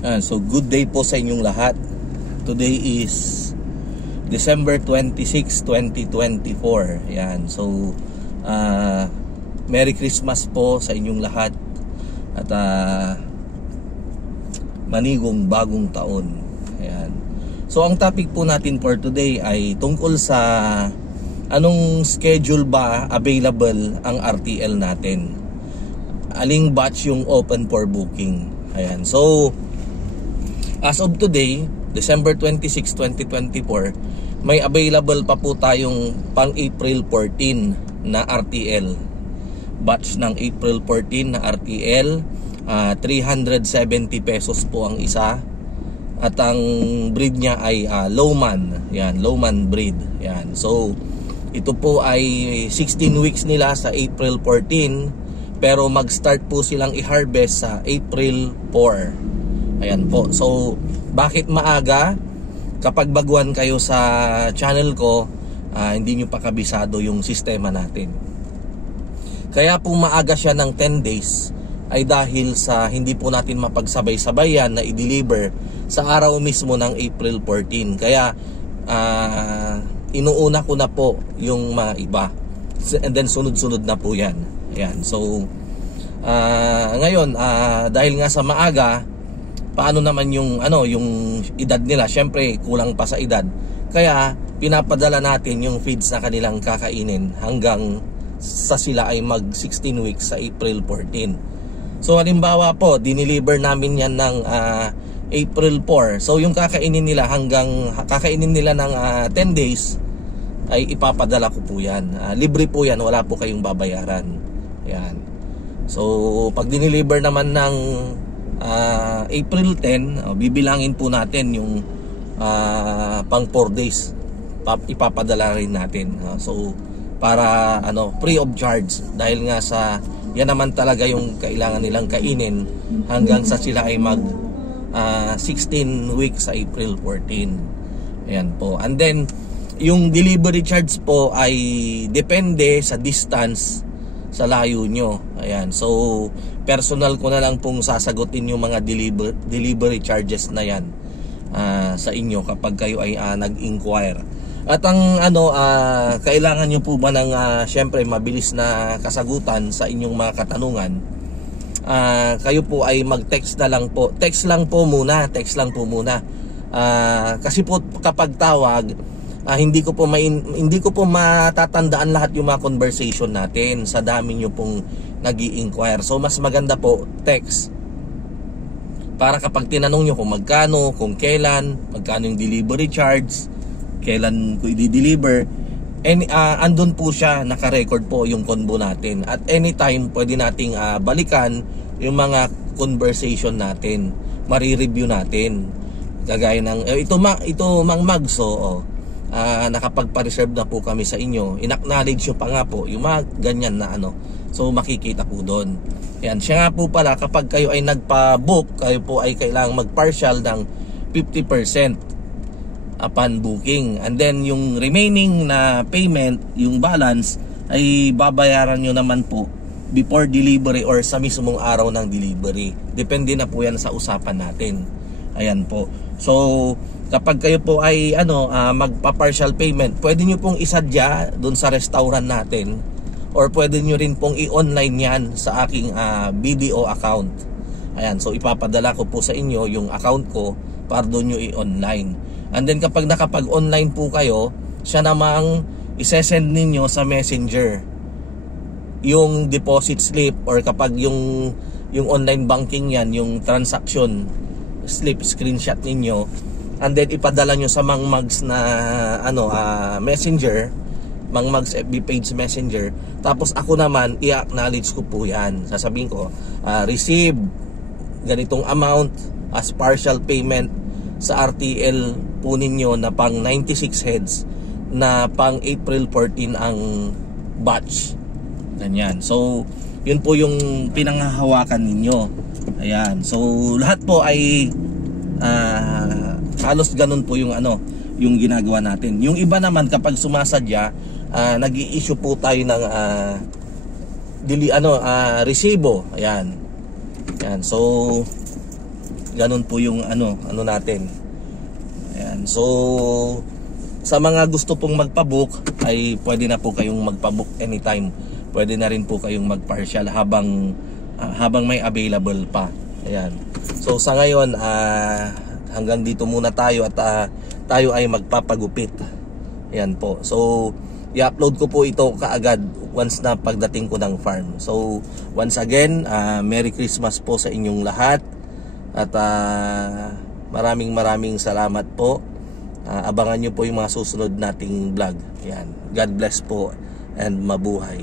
So good day po sa inyong lahat. Today is December 26, 2024. Yan. So Merry Christmas po sa inyong lahat. At manigong bagong taon. Ayan. So ang topic po natin for today ay tungkol sa anong schedule ba available ang RTL natin. Aling batch yung open for booking. Ayan. So as of today, December 26, 2024, may available pa po tayong pang April 14 na RTL. Batch ng April 14 na RTL, 370 pesos po ang isa. At ang breed niya ay Lowman. Yan, Lowman breed. Yan. So ito po ay 16 weeks nila sa April 14, pero mag-start po silang i-harvest sa April 4. Ayan po. So bakit maaga? Kapag baguhan kayo sa channel ko, hindi nyo pa kabisado yung sistema natin. Kaya po maaga siya ng 10 days ay dahil sa hindi po natin mapagsabay-sabayan na i-deliver sa araw mismo ng April 14. Kaya inuuna ko na po yung mga iba, and then sunod-sunod na po yan. Ayan. So ngayon, dahil nga sa maaga, paano naman yung yung edad nila? Syempre kulang pa sa edad. Kaya pinapadala natin yung feeds na kanilang kakainin hanggang sa sila ay mag 16 weeks sa April 14. So halimbawa po, dineliver namin yan ng April 4. So yung kakainin nila kakainin nila ng 10 days ay ipapadala ko po yan. Libre po yan, wala po kayong babayaran. Yan. So pag dineliver naman ng April 10, bibilangin po natin yung pang 4 days ipapadala rin natin. So para free of charge, dahil nga sa yan naman talaga yung kailangan nilang kainin hanggang sa sila ay mag 16 weeks sa April 14. Ayan po. And then yung delivery charge po ay depende sa distance sa layo nyo. Ayan. So personal ko na lang pong sasagutin yung mga delivery charges na yan sa inyo kapag kayo ay nag-inquire. At ang kailangan nyo po ba ng syempre mabilis na kasagutan sa inyong mga katanungan, kayo po ay mag-text na lang po. Text lang po muna. Kasi po kapag tawag, hindi ko po matatandaan lahat yung mga conversation natin sa dami nyo pong nag-i-inquire. So mas maganda po text, para kapag tinanong nyo kung magkano, kung kailan, magkano yung delivery charge, kailan ko i-deliver, andun po siya, naka-record po yung convo natin. At anytime pwede nating balikan yung mga conversation natin, mari-review natin. Kagaya ng ito Mang Magso, nakapagpa-reserve na po kami sa inyo, in-acknowledge nyo pa nga po yung mga ganyan na so makikita po doon. Yan, siya nga po pala, kapag kayo ay nagpa-book, kayo po ay kailangang mag-partial ng 50% upon booking, and then yung remaining na payment, yung balance, ay babayaran nyo naman po before delivery or sa mismong araw ng delivery. Depende na po yan sa usapan natin. Ayan po. So kapag kayo po ay magpa-partial payment, pwede nyo pong isadya dun sa restaurant natin, or pwede nyo rin pong i-online yan sa aking BDO account. Ayan, so ipapadala ko po sa inyo yung account ko para doon nyo i-online. And then kapag nakapag-online po kayo, siya namang isesend ninyo sa messenger yung deposit slip, or kapag yung online banking yan, yung transaction slip, screenshot ninyo, and then ipadala nyo sa Mang Mags na messenger, Mang Mags FB page messenger. Tapos ako naman i-acknowledge ko po yan. Sasabihin ko, receive ganitong amount as partial payment sa RTL po ninyo na pang 96 heads na pang April 14 ang batch. Ganyan. So yun po yung pinanghahawakan ninyo. Ayan. So lahat po ay halos ganun po yung yung ginagawa natin. Yung iba naman kapag sumasadya, nag-i-issue po tayo ng resibo. Ayan. Ayan. So Ganun po yung ano natin. Ayan. So sa mga gusto pong magpabook ay pwede na po kayong magpabook anytime. Pwede na rin po kayong magpartial habang may available pa. Ayan. So sa ngayon hanggang dito muna tayo at tayo ay magpapagupit. Ayan po. So i-upload ko po ito kaagad once na pagdating ko ng farm. So once again, Merry Christmas po sa inyong lahat. At maraming salamat po. Abangan nyo po yung mga susunod nating vlog. Yan. God bless po and mabuhay.